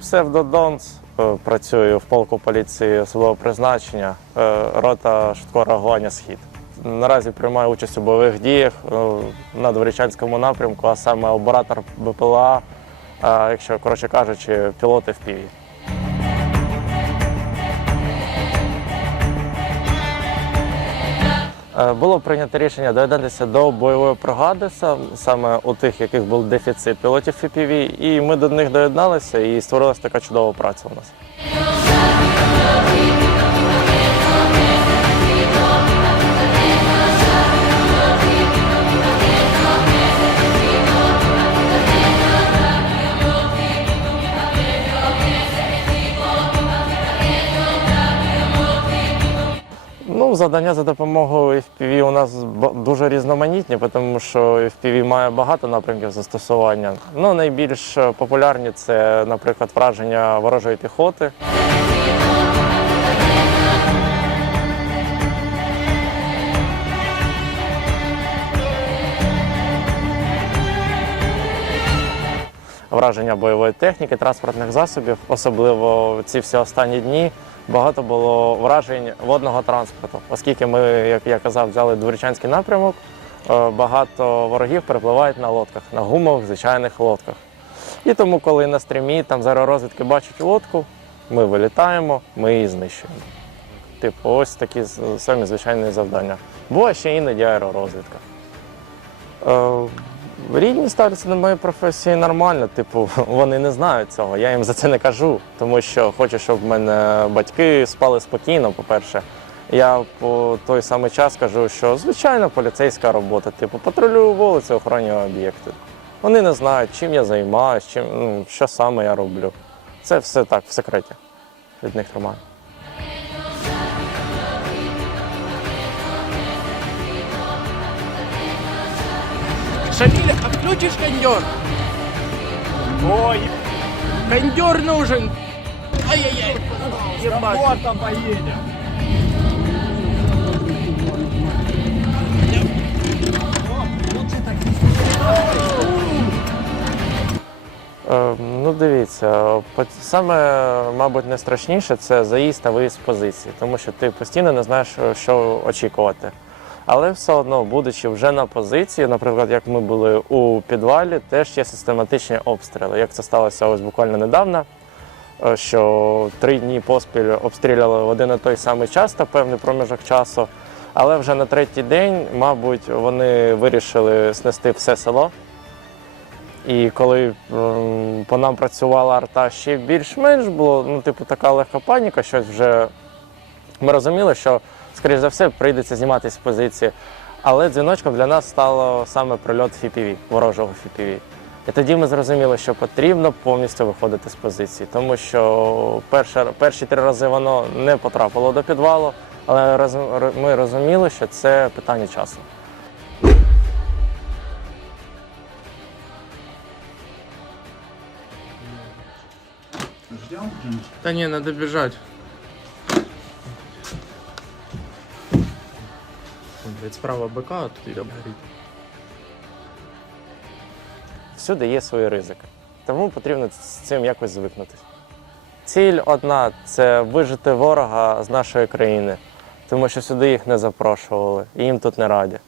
Псевдодонс е, працюю в полку поліції особливого призначення, е, рота швидкого реагування Схід. Наразі приймаю участь у бойових діях е, на Дворічанському напрямку, а саме оператор БПЛА, якщо коротше кажучи, пілоти в Е, Було прийнято рішення доєднатися до бойової бригади, сам- саме у тих, яких був дефіцит пілотів FPV, і ми до них доєдналися і створилася така чудова праця у нас. Ну, завдання за допомогою FPV у нас дуже різноманітні, тому що FPV має багато напрямків застосування. Ну, найбільш е, популярні це, наприклад, враження ворожої піхоти. Враження бойової техніки, транспортних засобів, особливо ці всі останні дні. Багато було вражень водного транспорту, оскільки ми, як я казав, взяли дворічанський напрямок. е, Багато ворогів перепливають на лодках, на гумових звичайних лодках. І тому, коли на стрімі там з аеророзвідки бачать лодку, ми вилітаємо, ми її знищуємо. Типу, ось такі самі звичайні завдання. Буває ще іноді аеророзвідка. Рідні ставляться до моєї професії нормально, типу, вони не знають цього. Я їм за це не кажу, тому що хочу, щоб в мене батьки спали спокійно, по-перше. Я по той самий час кажу, що звичайно поліцейська робота, типу, патрулюю вулиці, охоронюю об'єкти. Вони не знають, чим я займаюся, чим, ну, що саме я роблю. Це все так, в секреті. Від них тримаю. Шамиль, отключишь кондер? Ой, Кондер нужен. Ай-яй-яй. Ебать. вот там поедем. Е, Ну, дивіться, по- саме, мабуть, найстрашніше це заїзд та виїзд з позиції, тому що ти постійно не знаєш, що очікувати. Але все одно, будучи вже на позиції, наприклад, як ми були у підвалі, теж є систематичні обстріли. Як це сталося ось буквально недавно, е, що три дні поспіль обстріляли в один і той самий час та певний проміжок часу. Але вже на третій день, мабуть, вони вирішили снести все село. І коли по нам працювала арта ще більш-менш було, ну, типу, така легка паніка, щось вже ми розуміли, що, скоріш за все, прийдеться зніматися з позиції. Але дзвіночком для нас стало саме прильот FPV, ворожого FPV. І тоді ми зрозуміли, що потрібно повністю виходити з позиції, тому що перші, перші три рази воно не потрапило до підвалу, але роз- ми розуміли, що це питання часу. Ждем? Да не, надо Ой, блядь, справа БК, а тут я горит. всюди є свої ризики. Тому потрібно з цим якось звикнутися. Ціль одна це вижити ворога з нашої країни, тому що сюди їх не запрошували, і їм тут не раді.